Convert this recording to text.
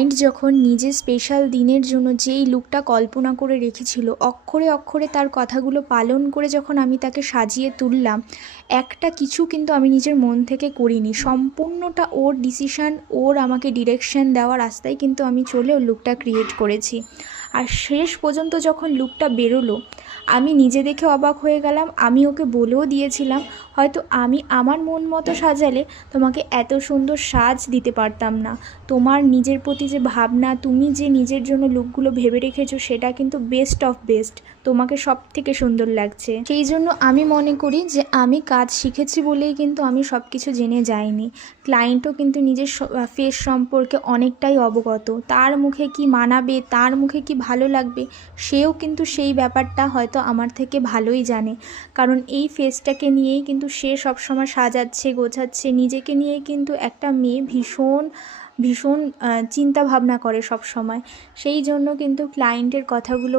Client যখন নিজের special দিনের জন্য যেই লুকটা কল্পনা করে রেখেছিল, অক্ষরে অক্ষরে তার কথাগুলো পালন করে যখন আমি তাকে সাজিয়ে তুললাম, একটা কিছু কিন্তু আমি নিজের মন থেকে করিনি, সম্পূর্ণটা ওর ডিসিশান, ওর আমাকে ডিরেকশন দেওয়া রাস্তায় কিন্তু আমি চলে ওর লুকটা ক্রিয়েট করেছি। আর শেষ পর্যন্ত যখন লুকটা বেরোলো, আমি নিজে দেখে অবাক হয়ে গেলাম। আমি ওকে বলেও দিয়েছিলাম, হয়তো আমি আমার মন মতো সাজালে তোমাকে এত সুন্দর সাজ দিতে পারতাম না। তোমার নিজের প্রতি যে ভাবনা, তুমি যে নিজের জন্য লুকগুলো ভেবে রেখেছো, সেটা কিন্তু বেস্ট অফ বেস্ট, তোমাকে সব থেকে সুন্দর লাগছে। সেই জন্য আমি মনে করি যে আমি কাজ শিখেছি বলেই কিন্তু আমি সব কিছু জেনে যাইনি। ক্লায়েন্টও কিন্তু নিজের ফেস সম্পর্কে অনেকটাই অবগত, তার মুখে কি মানাবে, তার মুখে কি ভালো লাগবে, সেও কিন্তু সেই ব্যাপারটা হয়তো আমার থেকে ভালোই জানে। কারণ এই ফেসটাকে নিয়েই কিন্তু সে সবসময় সাজাচ্ছে, গোছাচ্ছে, নিজেকে নিয়েই কিন্তু একটা মেয়ে ভীষণ ভীষণ চিন্তা ভাবনা করে সব সময়। সেই জন্য কিন্তু ক্লায়েন্টের কথাগুলো